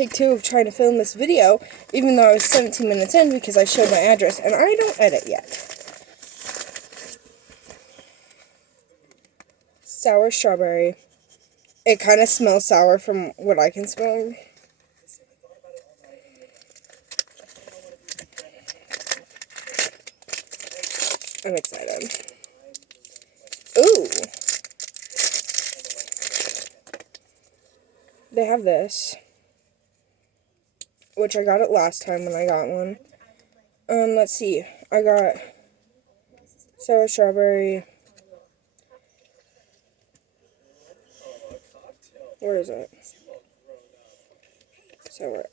take 2 of trying to film this video, even though I was 17 minutes in because I showed my address, and I don't edit yet. Sour strawberry. It kind of smells sour from what I can smell. I'm excited. Ooh. They have this, which I got it last time when I got one. Let's see. I got sour strawberry. Where is it? Sour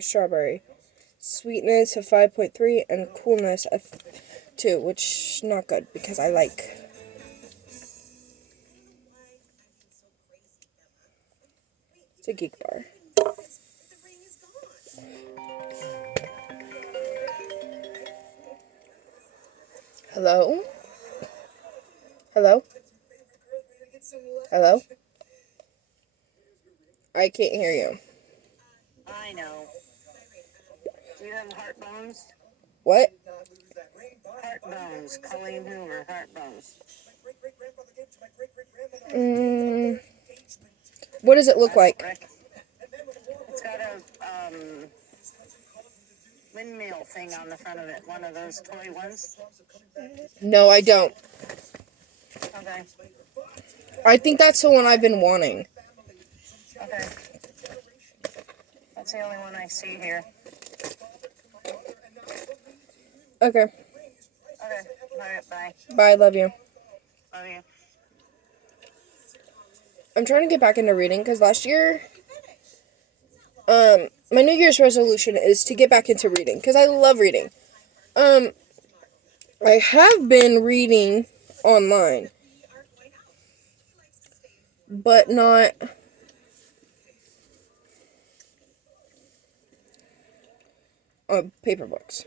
strawberry. Sweetness of 5.3 and coolness of 2, which not good because I like. It's a geek bar. Hello? Hello? Hello? I can't hear you. I know. Do you have heart bones? What? Heart bones. Colleen Hoover, heart bones. What does it look like? It's got a windmill thing on the front of it. One of those toy ones. No, I don't. Okay. I think that's the one I've been wanting. Okay. That's the only one I see here. Okay. Okay. Alright, bye. Bye, love you. Love you. I'm trying to get back into reading because last year, my New Year's resolution is to get back into reading because I love reading. I have been reading online, but not paper books.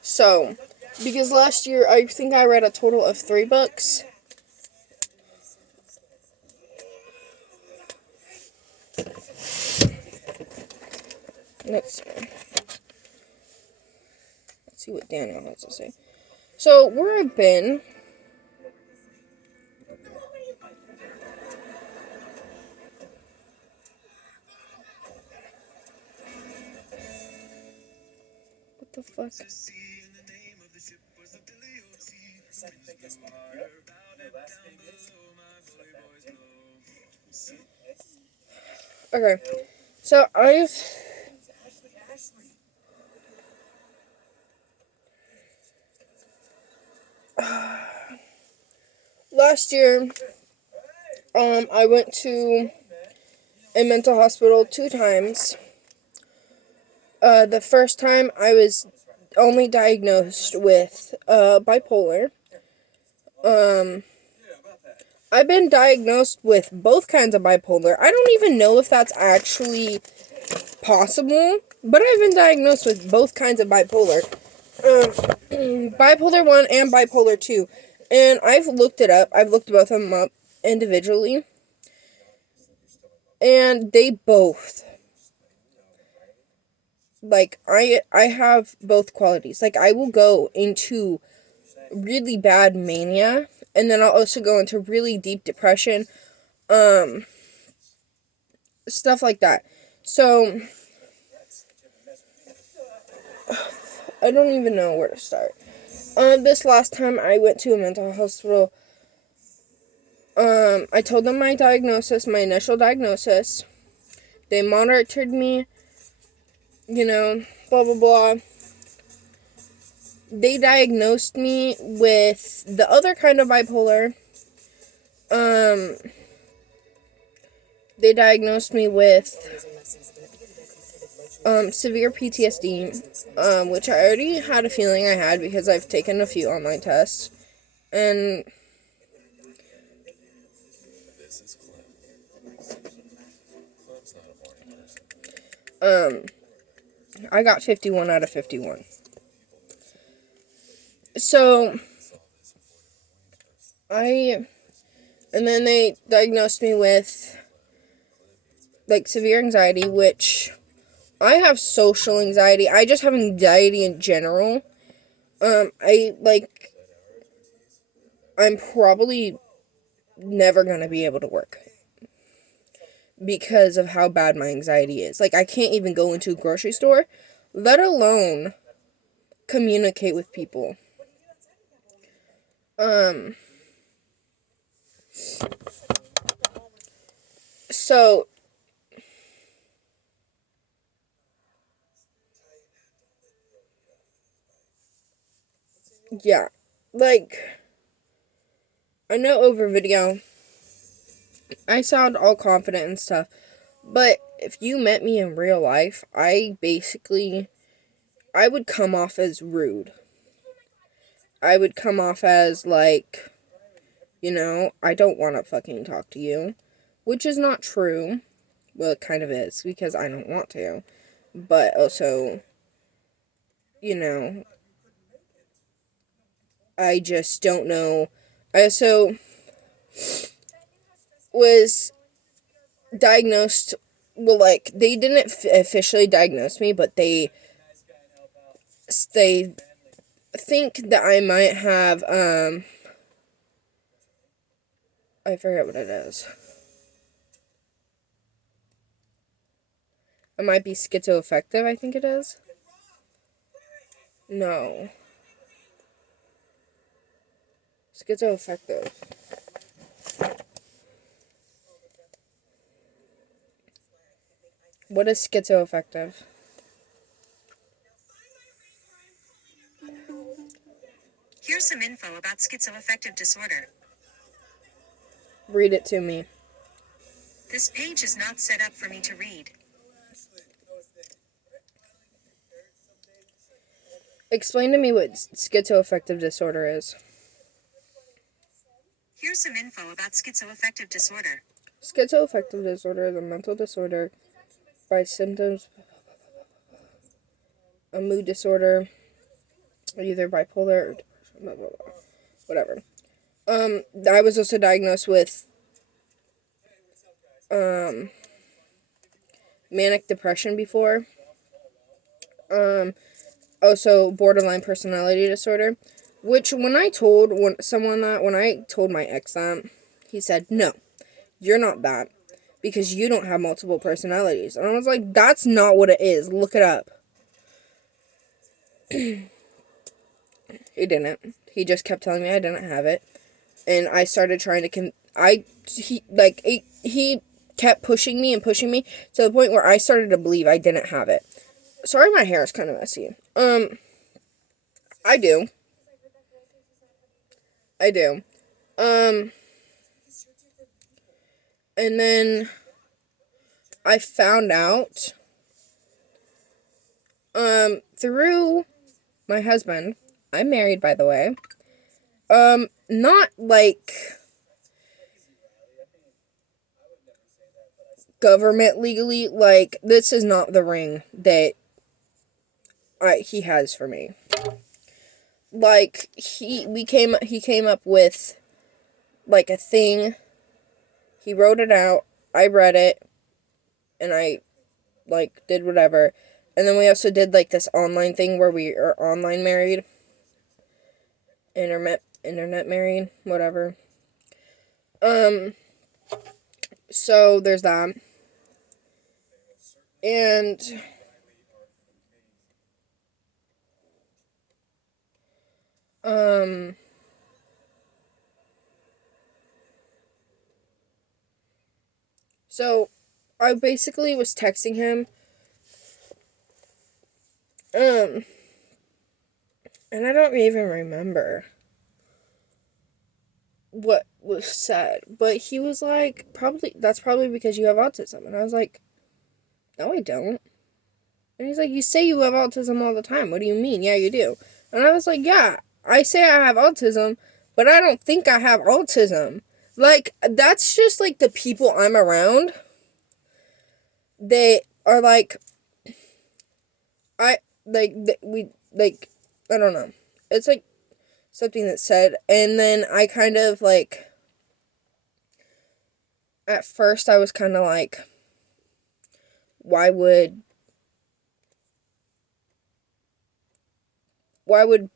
So, because last year I think I read a total of 3 books. Let's see what Daniel has to say. So, where I've been. What the fuck? Okay. So, last year, I went to a mental hospital 2 times. The first time I was only diagnosed with bipolar. I've been diagnosed with both kinds of bipolar. I don't even know if that's actually possible, but I've been diagnosed with both kinds of bipolar. Bipolar 1 and bipolar 2. And I've looked it up. I've looked both of them up individually. And they both, like, I have both qualities. Like, I will go into really bad mania, and then I'll also go into really deep depression, stuff like that. So, I don't even know where to start. This last time I went to a mental hospital, I told them my diagnosis, my initial diagnosis. They monitored me, blah, blah, blah. They diagnosed me with the other kind of bipolar. They diagnosed me with severe PTSD, which I already had a feeling I had because I've taken a few online tests. And I got 51 out of 51. So, And then they diagnosed me with, like, severe anxiety, which I have social anxiety. I just have anxiety in general. I'm probably never gonna be able to work because of how bad my anxiety is. Like, I can't even go into a grocery store, let alone communicate with people. So, yeah. Like, I know over video, I sound all confident and stuff, but if you met me in real life, I would come off as rude. I would come off as, like, I don't want to fucking talk to you, which is not true. Well, it kind of is, because I don't want to. But also, I just don't know. I also was diagnosed, well, like, they didn't officially diagnose me, but they think that I might have, I forget what it is. I might be schizoaffective, I think it is. No. Schizoaffective. What is schizoaffective? Here's some info about schizoaffective disorder. Read it to me. This page is not set up for me to read. Explain to me what schizoaffective disorder is. Here's some info about schizoaffective disorder. Schizoaffective disorder is a mental disorder by symptoms, a mood disorder, either bipolar or blah, blah, blah, whatever. I was also diagnosed with manic depression before. Also borderline personality disorder, which when I told when I told my ex that, he said, "No, you're not that because you don't have multiple personalities." And I was like, "That's not what it is. Look it up." He didn't. He just kept telling me I didn't have it, and I started trying to he kept pushing me to the point where I started to believe I didn't have it. Sorry, my hair is kind of messy. I do. And then I found out, through my husband. I'm married, by the way. Not like government legally. Like, this is not the ring that he has for me. Like, he came up with, like, a thing. He wrote it out. I read it, and I, like, did whatever. And then we also did, like, this online thing where we are online married. Internet married, whatever. So there's that. And so I basically was texting him, and I don't even remember what was said, but he was like, that's probably because you have autism. And I was like, no, I don't. And he's like, you say you have autism all the time. What do you mean? Yeah, you do. And I was like, yeah, I say I have autism, but I don't think I have autism. Like, that's just, like, the people I'm around. They are like, I don't know. It's like, something that said, and then I kind of like, at first I was kind of like, why would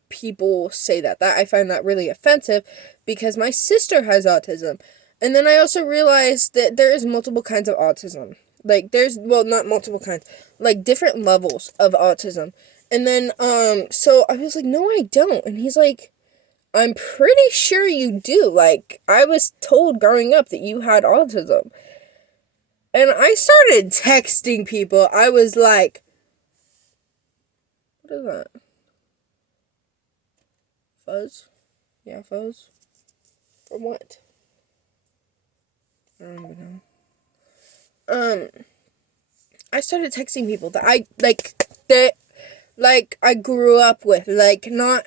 people say that? I find that really offensive because my sister has autism. And then I also realized that there is multiple kinds of autism. Like there's, well, not multiple kinds, like different levels of autism. And then so I was like, "No, I don't." And he's like, "I'm pretty sure you do. Like I was told growing up that you had autism." And I started texting people. I was like, "What is that? Fuzz? Yeah, fuzz. From what? I don't even know." I started texting people that I I grew up with, like not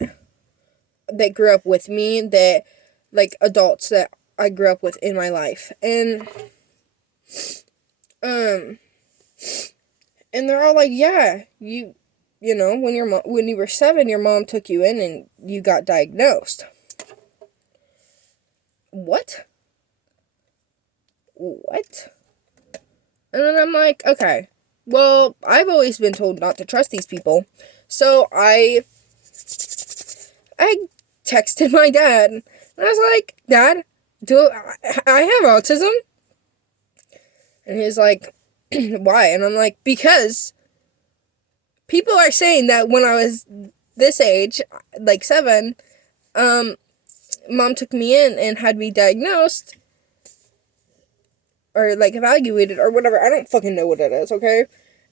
that grew up with me, that like adults that I grew up with in my life, and um and they're all like, "Yeah, you know, when you were 7, your mom took you in and you got diagnosed." What? What? And then I'm like, "Okay, well, I've always been told not to trust these people." So I texted my dad, and I was like, "Dad, do I have autism?" And he's like, "Why?" And I'm like, "Because people are saying that when I was this age, like 7, mom took me in and had me diagnosed, or like evaluated, or whatever. I don't fucking know what it is, okay?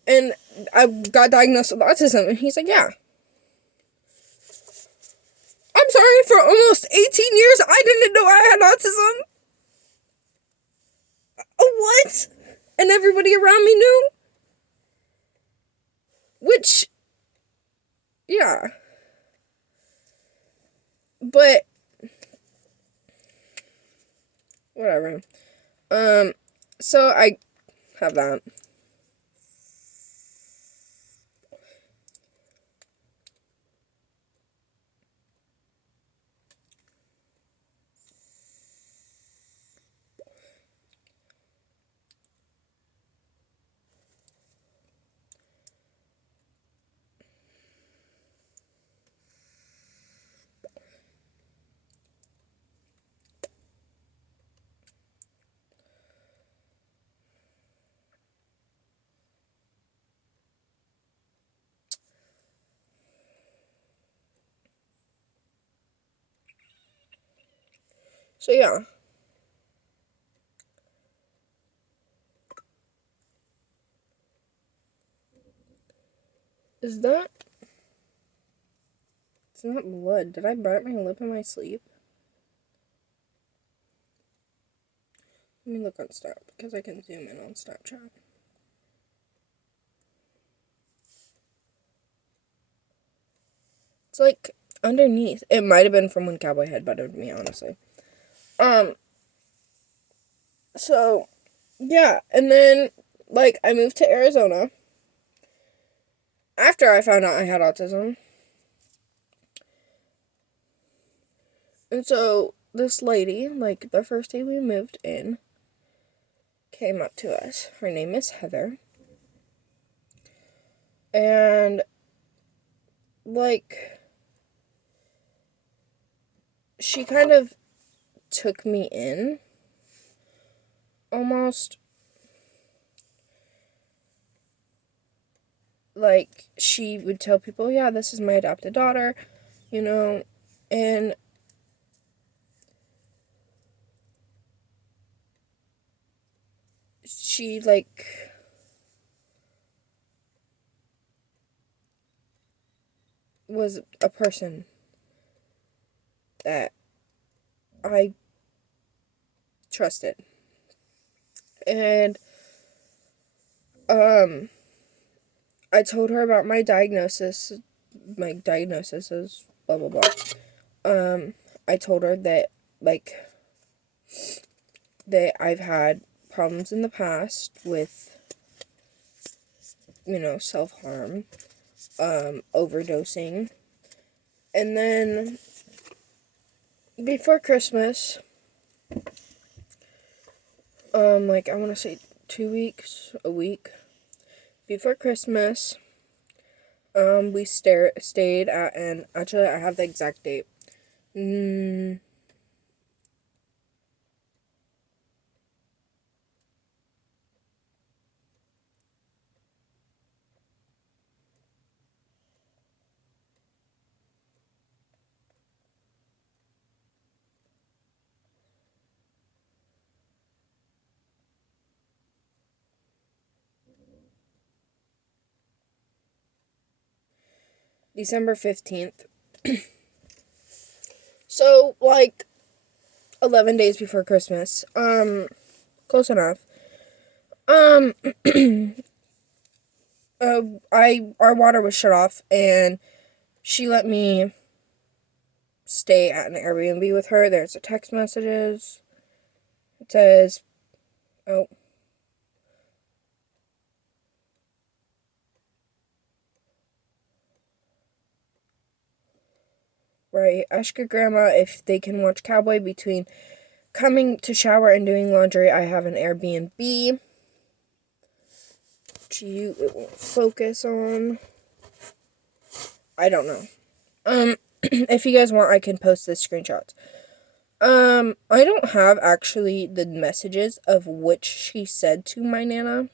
And I got diagnosed with autism." And he's like, "Yeah." I'm sorry, for almost 18 years, I didn't know I had autism. What? And everybody around me knew? Which, yeah. But, whatever. So I have that. So yeah. Is that... It's not blood. Did I bite my lip in my sleep? Let me look on Snap, because I can zoom in on Snapchat. It's like underneath. It might have been from when Cowboy had butted me, honestly. So, yeah. And then, like, I moved to Arizona after I found out I had autism. And so, this lady, like, the first day we moved in, came up to us. Her name is Heather. And, like, she kind of took me in, almost. Like, she would tell people, "Yeah, this is my adopted daughter," you know, and she, like, was a person that I trusted. And, I told her about my diagnosis. My diagnosis is blah, blah, blah. I told her that, like, that I've had problems in the past with, you know, self-harm, overdosing. And then before Christmas, like I want to say 2 weeks, a week before Christmas, we stayed at an, actually I have the exact date. December 15th. So, like, 11 days before Christmas. Close enough. Um, our water was shut off, and she let me stay at an Airbnb with her. There's a text messages. It says, oh, right, ask your grandma if they can watch Cowboy between coming to shower and doing laundry. I have an Airbnb. It won't focus on. I don't know. If you guys want, I can post the screenshots. I don't have actually the messages of which she said to my Nana.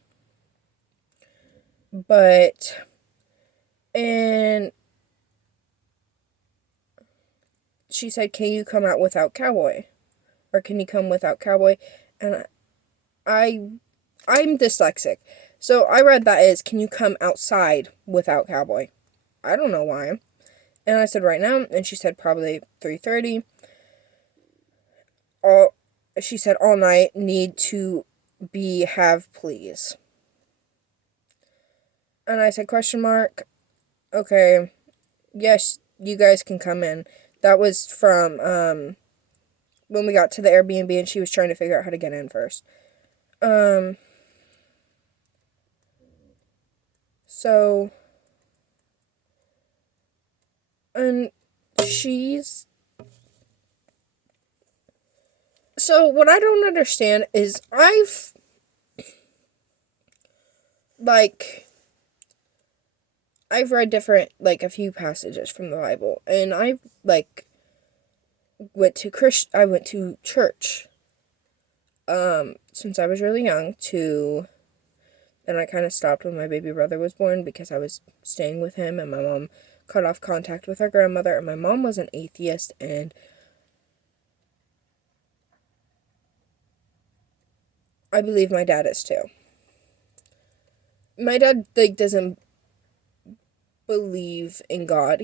But, and she said, can you come out without Cowboy? Or can you come without Cowboy? And I'm dyslexic. So I read that as, can you come outside without Cowboy? I don't know why. And I said, right now. And she said, probably 3:30. She said, all night, need to have please. And I said, question mark. Okay. Yes, you guys can come in. That was from, when we got to the Airbnb and she was trying to figure out how to get in first. So, and she's, so what I don't understand is I've read different, like, a few passages from the Bible, and I went to church, since I was really young, then I kind of stopped when my baby brother was born because I was staying with him, and my mom cut off contact with our grandmother, and my mom was an atheist, and I believe my dad is too. My dad, like, doesn't believe in God.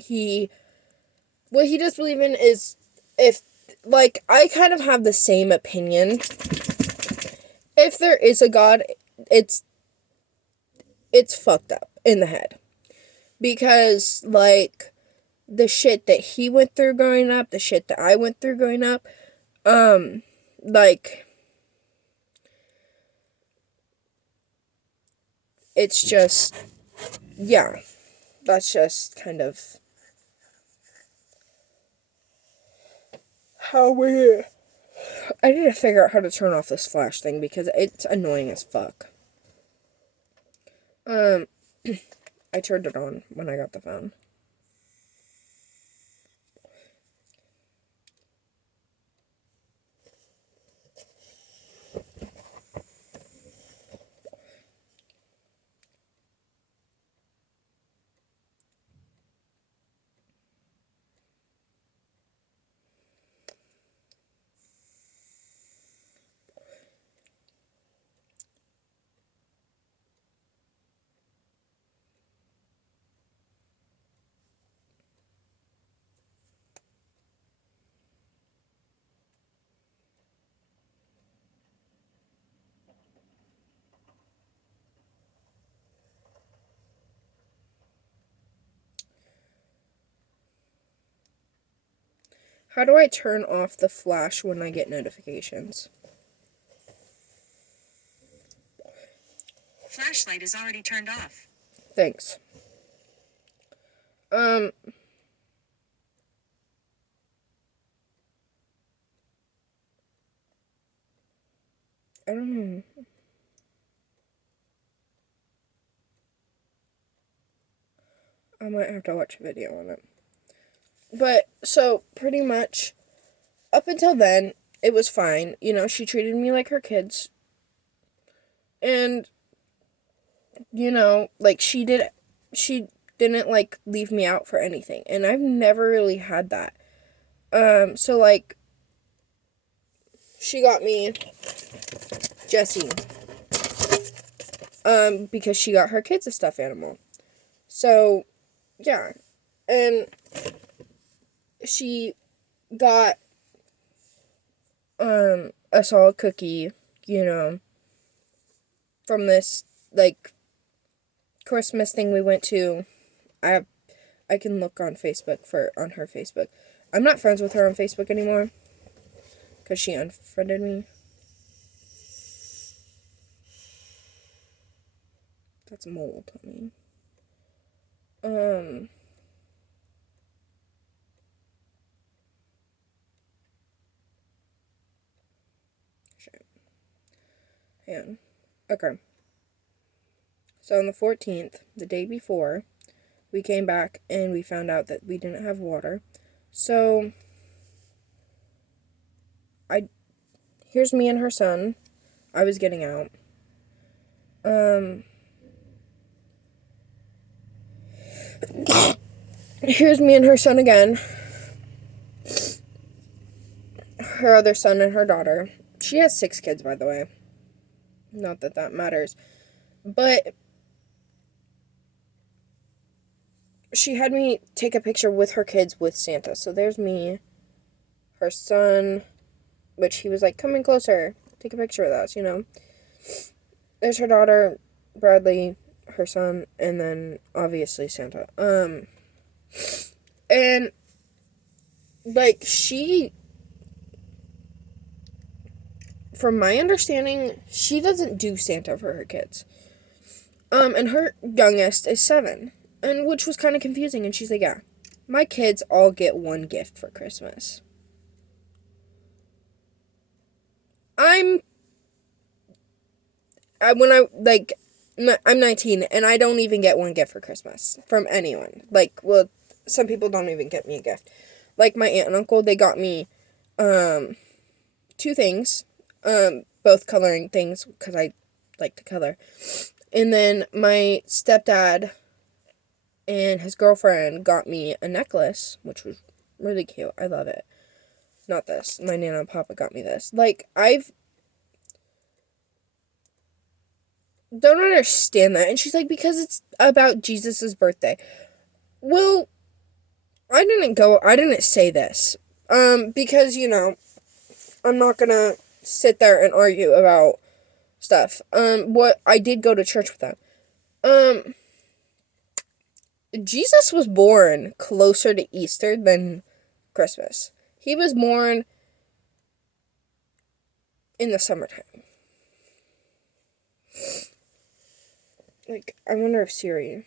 What he does believe in is, if, like, I kind of have the same opinion. If there is a God, it's fucked up in the head. Because, like, the shit that he went through growing up, the shit that I went through growing up, like, it's just, yeah, that's just kind of how we, I need to figure out how to turn off this flash thing because it's annoying as fuck. I turned it on when I got the phone. How do I turn off the flash when I get notifications? Flashlight is already turned off. Thanks. I don't know. I might have to watch a video on it. But, so, pretty much, up until then, it was fine. You know, she treated me like her kids. And, you know, like, she didn't, like, leave me out for anything. And I've never really had that. So, like, she got me Jessie. Because she got her kids a stuffed animal. So, yeah. And she got, a solid cookie, you know, from this, like, Christmas thing we went to. I can look on Facebook on her Facebook. I'm not friends with her on Facebook anymore. Because she unfriended me. That's mold, I mean. Shit. Hang on. Okay. So on the 14th, the day before, we came back and we found out that we didn't have water. So, here's me and her son. I was getting out. Here's me and her son again. Her other son and her daughter. She has 6 kids, by the way. Not that that matters. But she had me take a picture with her kids with Santa. So there's me, her son, which he was like, come in closer, take a picture with us, you know. There's her daughter, Bradley, her son, and then obviously Santa. And like from my understanding, she doesn't do Santa for her kids. And her youngest is 7. And which was kind of confusing. And she's like, yeah, my kids all get one gift for Christmas. I'm 19 and I don't even get one gift for Christmas from anyone. Like, well, some people don't even get me a gift. Like my aunt and uncle, they got me 2 things, both coloring things because I like to color. And then my stepdad and his girlfriend got me a necklace, which was really cute. I love it. Not this. My Nana and Papa got me this. Like, don't understand that. And she's like, because it's about Jesus' birthday. Well, I didn't say this. Because, you know, I'm not gonna sit there and argue about stuff. What I did go to church with them. Jesus was born closer to Easter than Christmas. He was born in the summertime. Like, I wonder if Siri.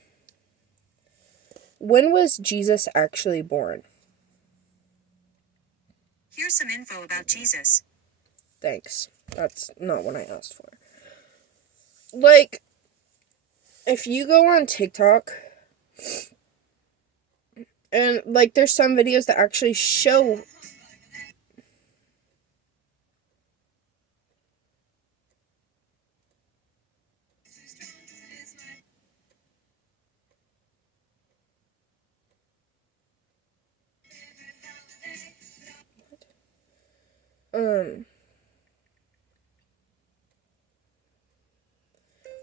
When was Jesus actually born? Here's some info about Jesus. Thanks. That's not what I asked for. Like, if you go on TikTok, and, like, there's some videos that actually show...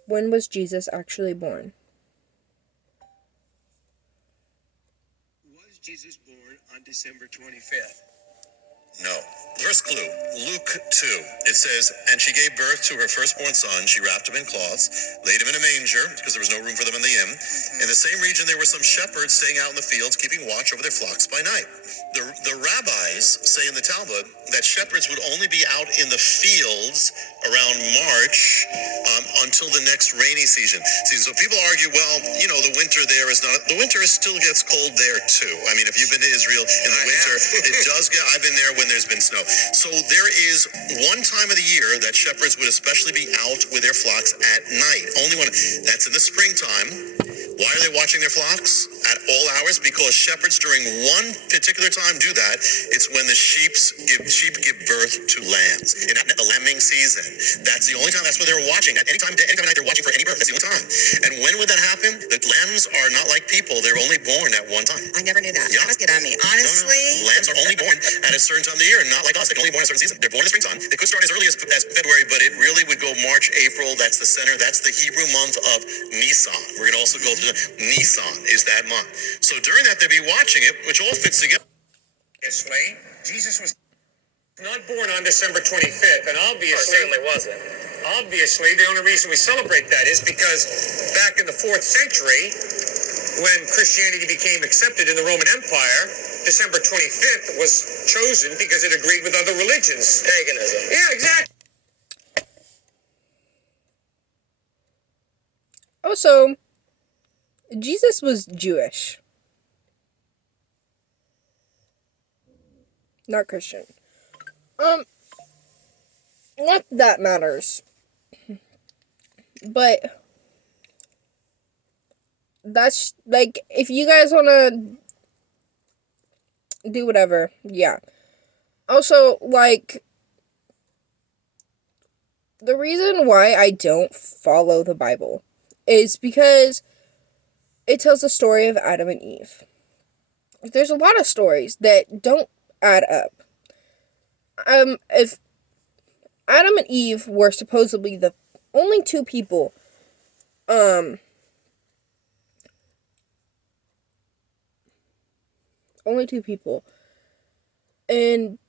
When was Jesus actually born? Was Jesus born on December 25th? No. First clue, Luke 2. It says, and she gave birth to her firstborn son. She wrapped him in cloths, laid him in a manger, because there was no room for them in the inn. In the same region, there were some shepherds staying out in the fields, keeping watch over their flocks by night. The rabbis say in the Talmud that shepherds would only be out in the fields around March until the next rainy season. So people argue, well, you know, the winter there is not, the winter still gets cold there too. I mean, if you've been to Israel in the winter, it does get, I've been there when there's been snow. So there is is one time of the year that shepherds would especially be out with their flocks at night. Only one. That's in the springtime. Why are they watching their flocks at all hours? Because shepherds during one particular time do that. It's when the sheep give birth to lambs. In the lambing season. That's the only time. That's what they're watching. At any time of night, they're watching for any birth. That's the only time. And when would that happen? The lambs are not like people. They're only born at one time. I never knew that. Yeah. That must get on me. Honestly. No. Lambs are only born at a certain time of the year, not like us. They can only born at a certain season. They're born in the springtime. They could start as early as February, but it really would go March, April. That's the center. That's the Hebrew month of Nisan. We're going to also go through Nisan is that month. So during that, they'd be watching it, which all fits together. Obviously, Jesus was not born on December 25th, and obviously, certainly wasn't. Obviously, the only reason we celebrate that is because back in the 4th century, when Christianity became accepted in the Roman Empire, December 25th was chosen because it agreed with other religions. Paganism. Yeah, exactly. Also, Jesus was Jewish. Not Christian. Not that matters. But that's, like, if you guys want to do whatever, yeah. Also, like, the reason why I don't follow the Bible is because it tells the story of Adam and Eve. There's a lot of stories that don't add up. If Adam and Eve were supposedly the only two people, only two people, and,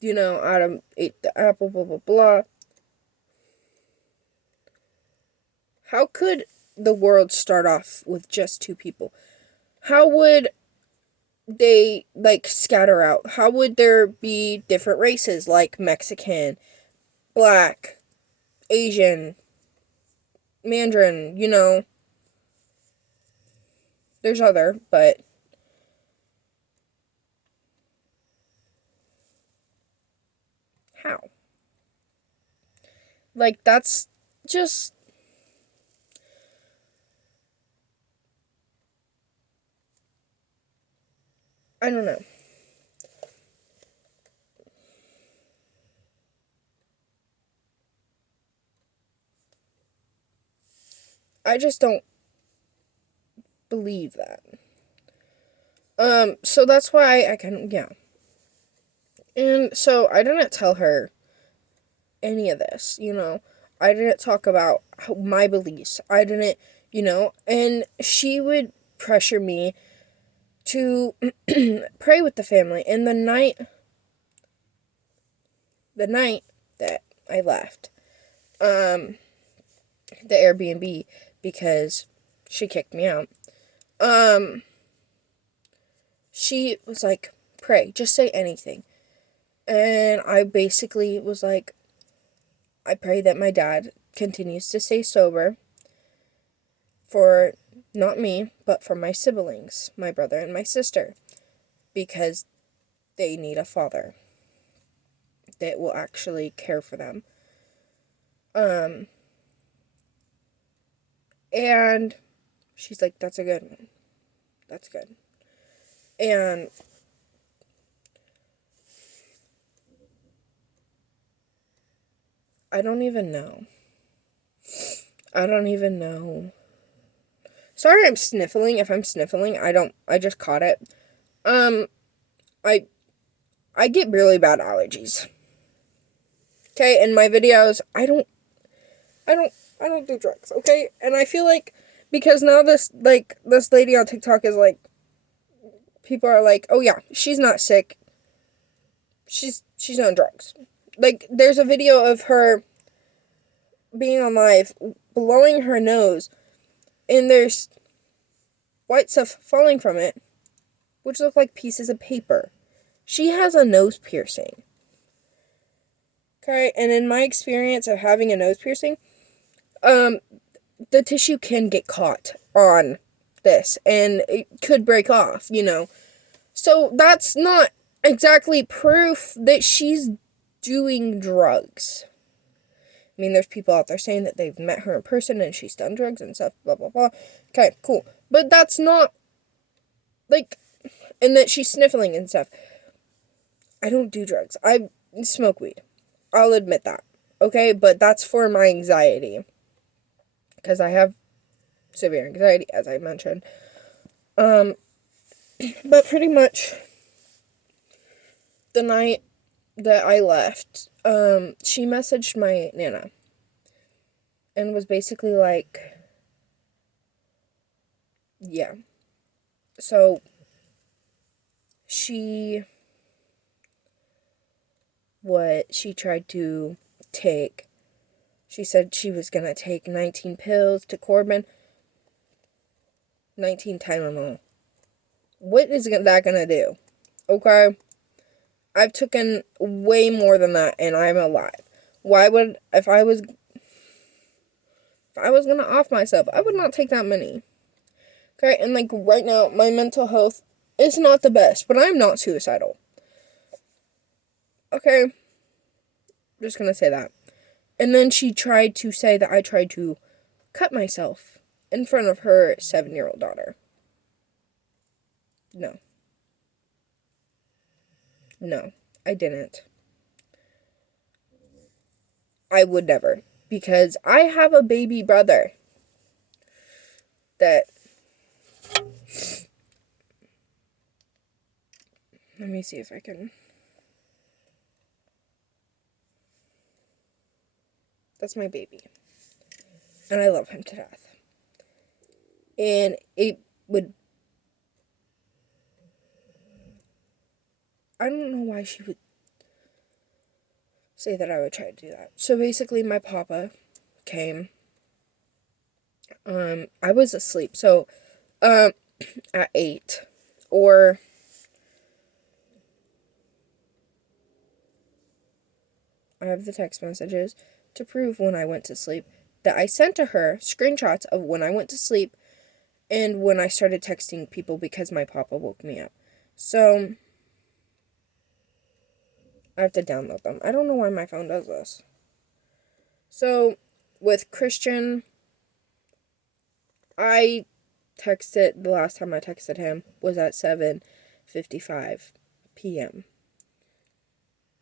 you know, Adam ate the apple, blah, blah, blah. How could the world start off with just two people? How would they, like, scatter out? How would there be different races, like Mexican, Black, Asian, Mandarin, you know? There's other, but how? Like, that's just, I don't know. I just don't believe that. So that's why I can, yeah. And so I didn't tell her any of this, you know. I didn't talk about my beliefs. I didn't, you know, and she would pressure me to pray with the family. And the night that I left, the Airbnb, because she kicked me out, she was like, pray, just say anything. And I basically was like, I pray that my dad continues to stay sober for not me, but for my siblings, my brother and my sister, because they need a father that will actually care for them. And she's like, that's a good one. That's good. And I don't even know. Sorry I'm sniffling. If I'm sniffling, I just caught it. I get really bad allergies. Okay, in my videos, I don't do drugs, okay? And I feel like, because now this lady on TikTok is like, people are like, oh yeah, she's not sick. She's on drugs. Like, there's a video of her being on live, blowing her nose, and there's white stuff falling from it, which look like pieces of paper. She has a nose piercing. Okay, and in my experience of having a nose piercing, the tissue can get caught on this, and it could break off, you know. So that's not exactly proof that she's doing drugs. I mean, there's people out there saying that they've met her in person and she's done drugs and stuff, blah, blah, blah. Okay, cool. But that's not, like, and that she's sniffling and stuff. I don't do drugs. I smoke weed. I'll admit that. Okay, but that's for my anxiety. Because I have severe anxiety, as I mentioned. But pretty much the night that I left, she messaged my Nana and was basically like, yeah. So she tried to take, she said she was gonna take 19 pills to Corbin. 19 Tylenol. What is that gonna do? Okay? I've taken way more than that and I'm alive. Why would, if I was gonna off myself, I would not take that many. Okay? And like right now, my mental health is not the best, but I'm not suicidal. Okay? Just gonna say that. And then she tried to say that I tried to cut myself in front of her 7-year-old daughter. No. No, I didn't. I would never. Because I have a baby brother that... Let me see if I can... That's my baby. And I love him to death. And it would... I don't know why she would say that I would try to do that. So basically my papa came. I was asleep. So, at 8. Or... I have the text messages to prove when I went to sleep that I sent to her screenshots of when I went to sleep and when I started texting people because my papa woke me up. So, I have to download them. I don't know why my phone does this. So, with Christian, I texted, the last time I texted him was at 7:55 p.m.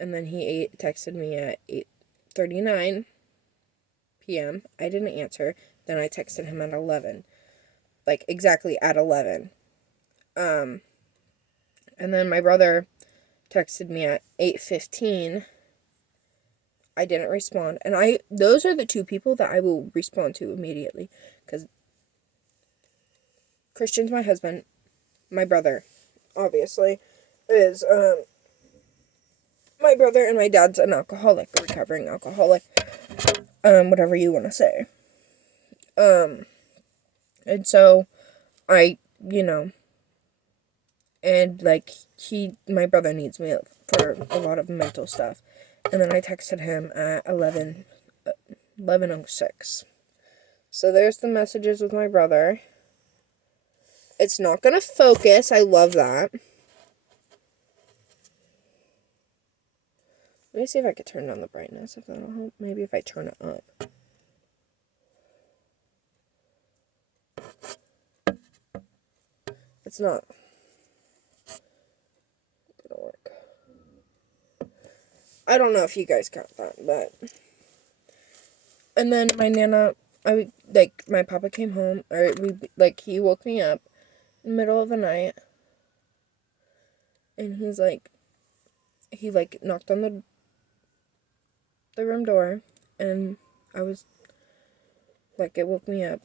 And then he texted me at 8:39 p.m. I didn't answer. Then I texted him at 11. Like, exactly at 11. And then my brother texted me at 8:15. I didn't respond. And those are the two people that I will respond to immediately. Because Christian's my husband. My brother, obviously, is, my brother, and my dad's an alcoholic, a recovering alcoholic. Whatever you want to say. And so, and like, my brother needs me for a lot of mental stuff. And then I texted him at 11:06. So there's the messages with my brother. It's not gonna focus. I love that. Let me see if I could turn down the brightness, if that'll help. Maybe if I turn it up. It's not gonna work. I don't know if you guys got that, but... And then my Nana, my papa came home, or he woke me up in the middle of the night. And he knocked on the room door, and I was, it woke me up.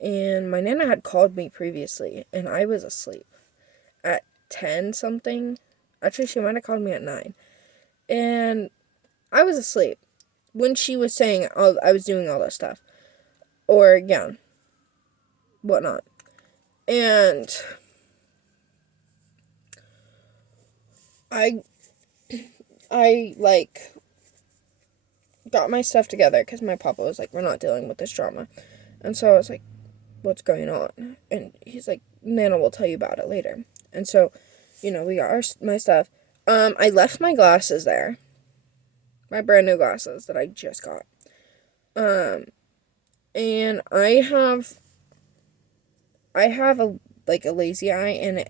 And my Nana had called me previously, and I was asleep at 10 something. Actually, she might have called me at 9. And I was asleep when she was saying I was doing all this stuff. Or, yeah, whatnot. And I got my stuff together because my papa was like, we're not dealing with this drama. And so I was like, what's going on? And he's like, Nana will tell you about it later. And so, we got my stuff. I left my glasses there. My brand new glasses that I just got. And I have a lazy eye, and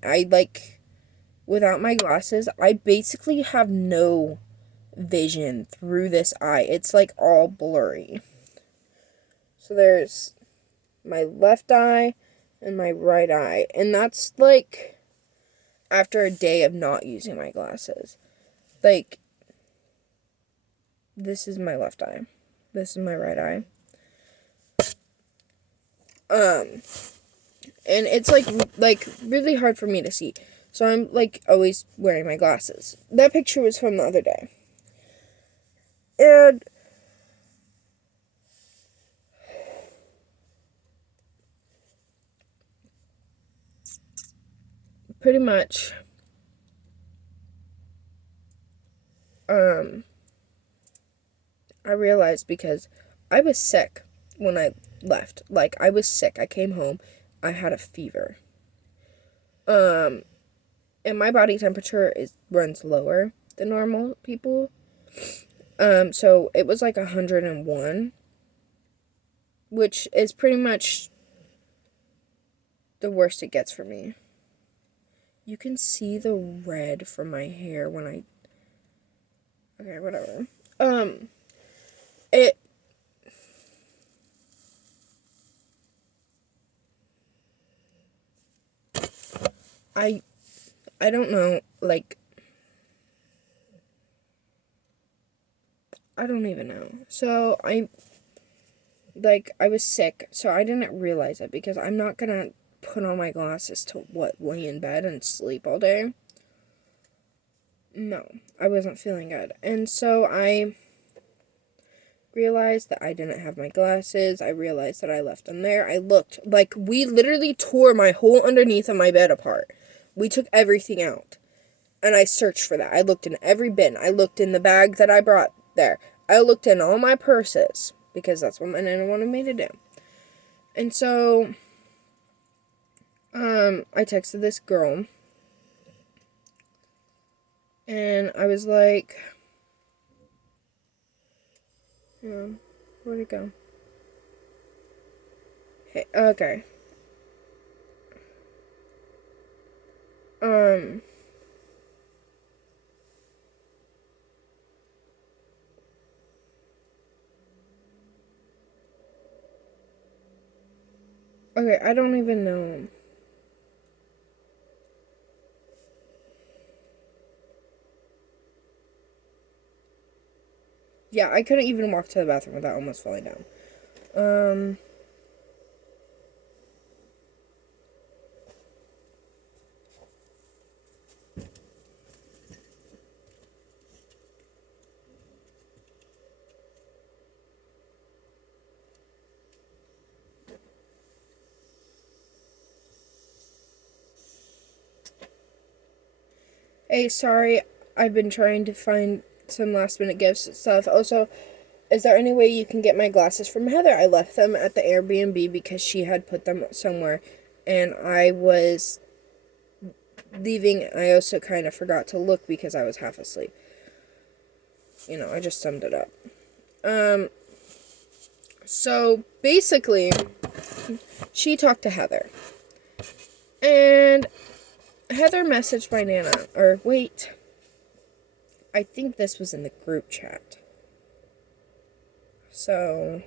without my glasses, I basically have no vision through this eye. It's like all blurry. So there's my left eye and my right eye, and that's like after a day of not using my glasses. Like, this is my left eye. This is my right eye. And it's like really hard for me to see. So I'm like always wearing my glasses. That picture was from the other day. And pretty much I realized because I was sick when I left. Like, I was sick. I came home. I had a fever. And my body temperature runs lower than normal people. So it was like 101, which is pretty much the worst it gets for me. You can see the red from my hair when I... Okay, whatever. It... I don't know, like... I don't even know. So, I was sick, so I didn't realize it, because I'm not gonna put on my glasses to, lay in bed and sleep all day? No, I wasn't feeling good. And so I realized that I didn't have my glasses. I realized that I left them there. I looked, like, we literally tore my whole underneath of my bed apart. We took everything out. And I searched for that. I looked in every bin. I looked in the bag that I brought there. I looked in all my purses, because that's what my nana wanted me to do. And so, I texted this girl, and I was like, where'd it go? Hey, okay. Okay, I don't even know. Yeah, I couldn't even walk to the bathroom without almost falling down. Hey, sorry, I've been trying to find some last minute gifts and stuff. Also, is there any way you can get my glasses from Heather? I left them at the Airbnb because she had put them somewhere, and I was leaving. I also kind of forgot to look because I was half asleep. You know, I just summed it up. So basically, she talked to Heather, and Heather messaged my nana, or wait, I think this was in the group chat. So,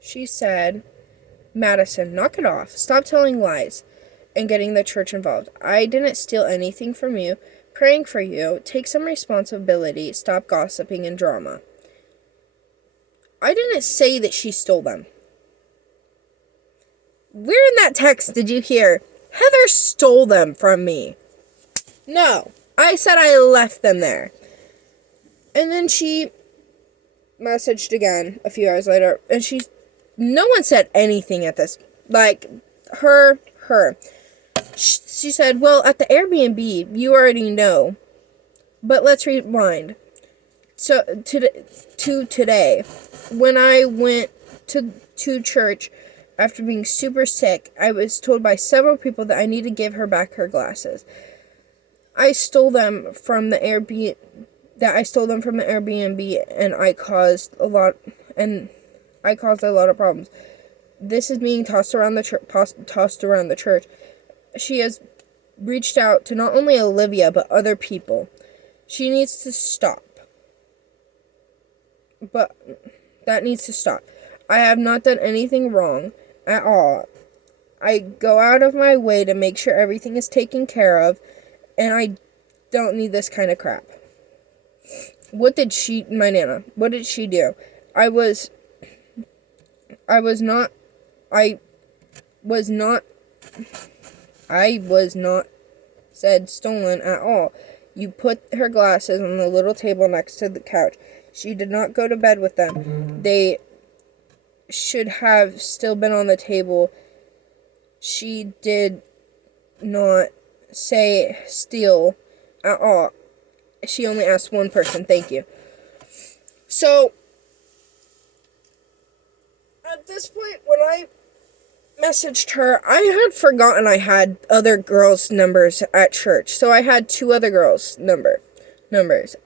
she said, Madison, knock it off. Stop telling lies and getting the church involved. I didn't steal anything from you. Praying for you. Take some responsibility. Stop gossiping and drama. I didn't say that she stole them. Where in that text did you hear, Heather stole them from me? No. I said I left them there. And then she messaged again a few hours later, and no one said anything at this, like, her. She said, well, at the Airbnb, you already know, but let's rewind. So, to today, when I went to church after being super sick, I was told by several people that I need to give her back her glasses. I stole them from the Airbnb that I stole them from an Airbnb and I caused a lot of problems. This is being tossed around the church. She has reached out to not only Olivia but other people. She needs to stop. But that needs to stop. I have not done anything wrong at all. I go out of my way to make sure everything is taken care of, and I don't need this kind of crap. What did my Nana, what did she do? I was not said stolen at all. You put her glasses on the little table next to the couch. She did not go to bed with them. They should have still been on the table. She did not say steal at all. She only asked one person, thank you. So, at this point, when I messaged her, I had forgotten I had other girls' numbers at church. So I had 2 other girls' numbers.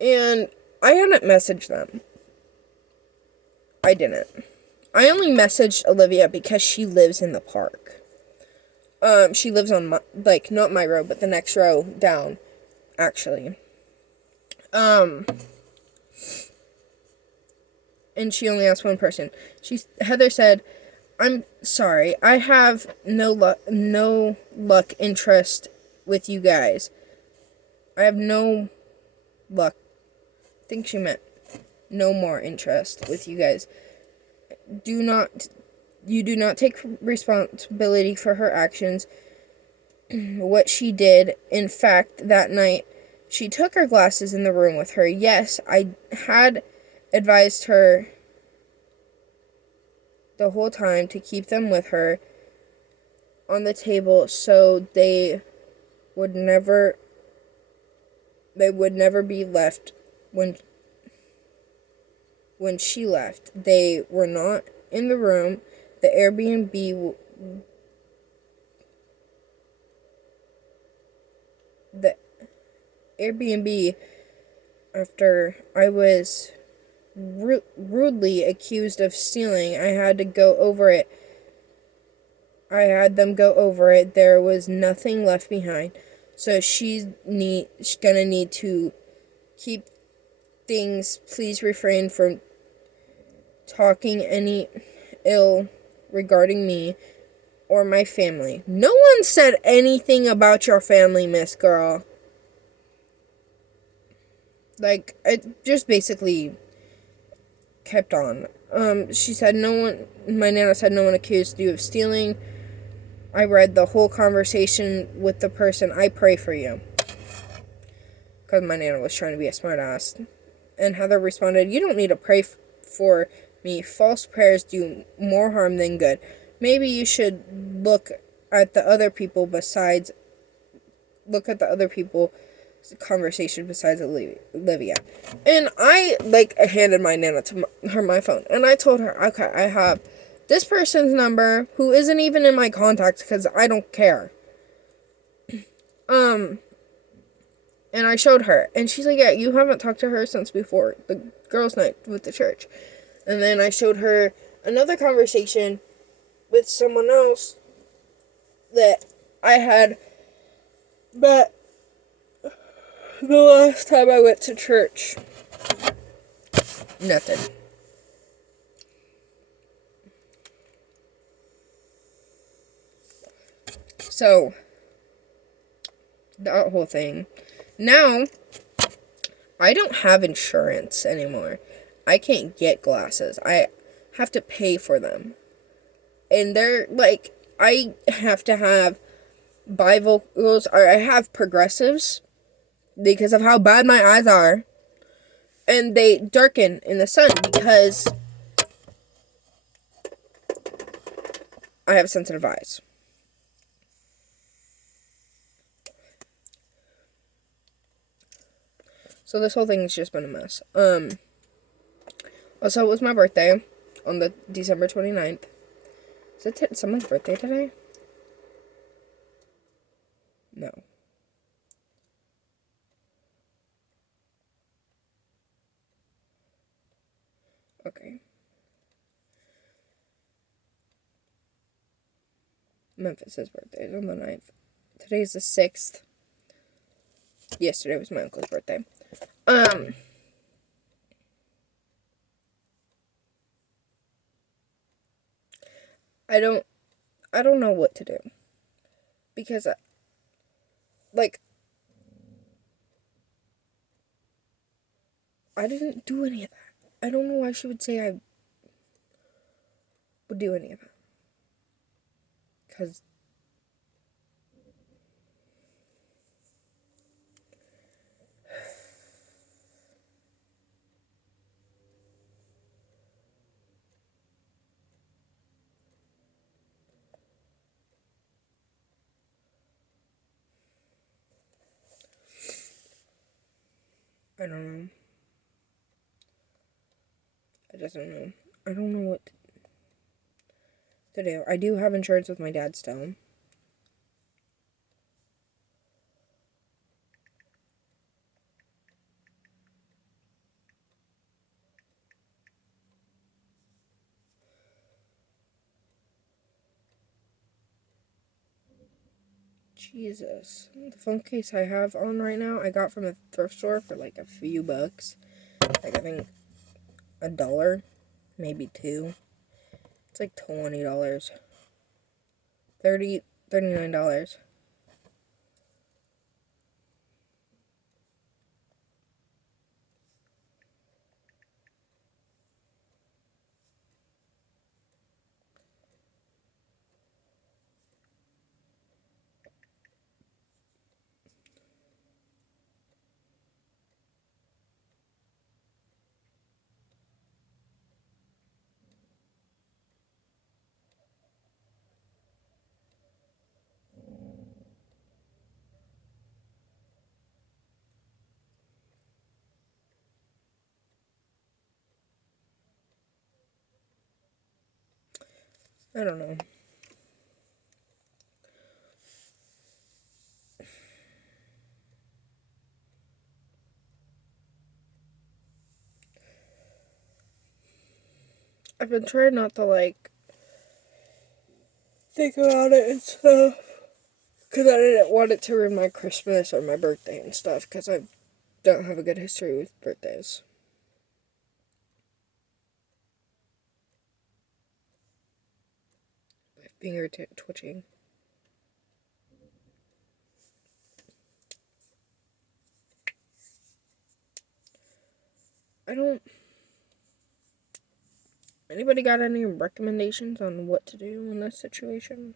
And I hadn't messaged them. I didn't. I only messaged Olivia because she lives in the park. She lives on not my row, but the next row down, actually. And she only asked one person. Heather said, "I'm sorry, I have no luck interest with you guys. I have no luck." I think she meant no more interest with you guys. You do not take responsibility for her actions. What she did, in fact, that night, she took her glasses in the room with her. Yes, I had advised her the whole time to keep them with her on the table so they would never be left when she left. They were not in the room. The Airbnb, after I was rudely accused of stealing, I had to go over it. I had them go over it. There was nothing left behind. So she's gonna need to keep things. Please refrain from talking any ill regarding me or my family. No one said anything about your family, Miss Girl. Like, it just basically kept on. She said my Nana said no one accused you of stealing. I read the whole conversation with the person. I pray for you. Because my Nana was trying to be a smartass. And Heather responded, "You don't need to pray for me. False prayers do more harm than good. Maybe you should look at the other people's conversation besides Olivia." And I handed my Nana to my phone, and I told her, "Okay, I have this person's number who isn't even in my contacts because I don't care." And I showed her, and she's like, "Yeah, you haven't talked to her since before the girls' night with the church." And then I showed her another conversation with someone else that I had met the last time I went to church. Nothing. So, that whole thing. Now, I don't have insurance anymore. I can't get glasses. I have to pay for them. And they're I have to have bifocals, or I have progressives because of how bad my eyes are. And they darken in the sun because I have sensitive eyes. So this whole thing has just been a mess. Also, it was my birthday on the December 29th. Is it someone's birthday today? No. Okay. Memphis's birthday is on the 9th. Today's the 6th. Yesterday was my uncle's birthday. I don't know what to do. Because, I didn't do any of that. I don't know why she would say I would do any of that. Because I don't know. I just don't know. I don't know what to do. I do have insurance with my dad still. Jesus. The phone case I have on right now, I got from a thrift store for like a few bucks. Like, I think $1, maybe $2. It's like $20. $39. I don't know. I've been trying not to, think about it and stuff. Because I didn't want it to ruin my Christmas or my birthday and stuff. Because I don't have a good history with birthdays. My finger twitching. Anybody got any recommendations on what to do in this situation?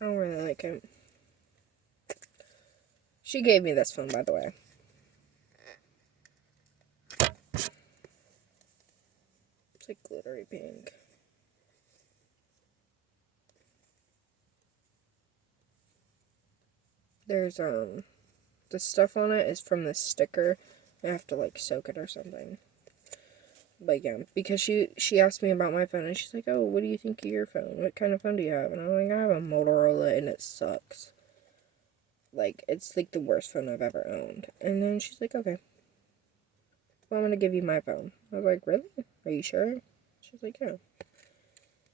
I don't really like him. She gave me this phone, by the way. It's like glittery pink. There's, the stuff on it is from the sticker. I have to, soak it or something. But yeah, because she asked me about my phone, and she's like, oh, what do you think of your phone? What kind of phone do you have? And I'm like, I have a Motorola, and it sucks. It's, the worst phone I've ever owned. And then she's like, okay. Well, I'm gonna give you my phone. I was like, really? Are you sure? She's like, yeah.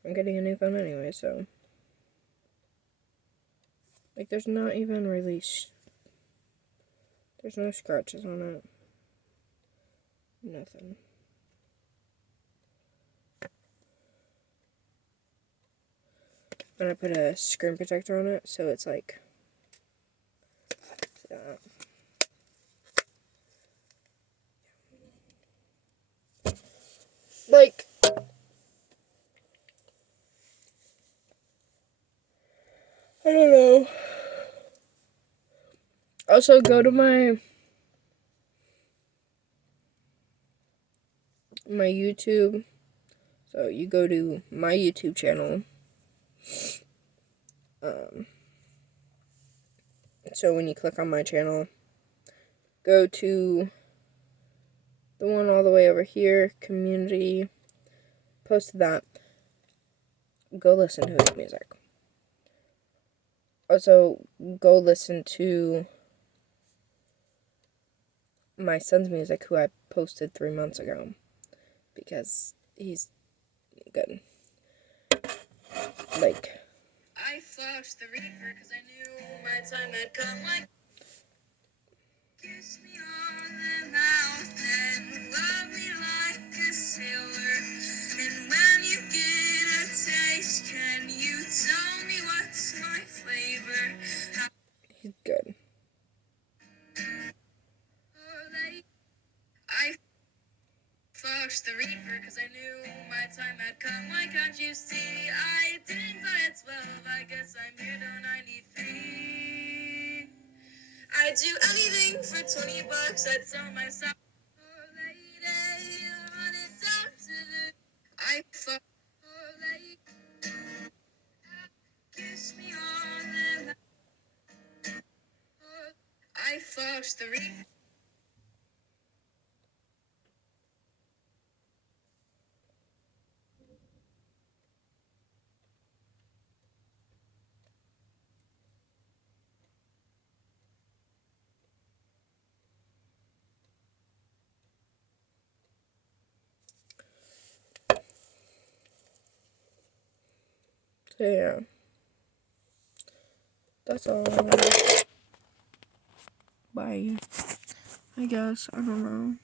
I'm getting a new phone anyway, so. There's not even really. There's no scratches on it. Nothing. And I put a screen protector on it, so it's like. That. I don't know. Also, go to my YouTube. So you go to my YouTube channel. So when you click on my channel, go to the one all the way over here, community, post that. Go listen to his music. Also, go listen to my son's music, who I posted 3 months ago, because he's good. Like, I fucked the Reaper because I knew my time had come. Like, kiss me on the mouth and love me like a sailor. And when you get a taste, can you tell me what's my flavor? He's good. I fucked the Reaper because I knew my time had come. Why can't you see? I didn't die at 12. I guess I'm here till 93. I'd do anything for $20. I'd sell myself. Oh, lady, run it down to the. I fucked. Oh, lady, kiss me on the mouth. Oh, I fucked the Reaper. So yeah, that's all. Bye. I guess, I don't know.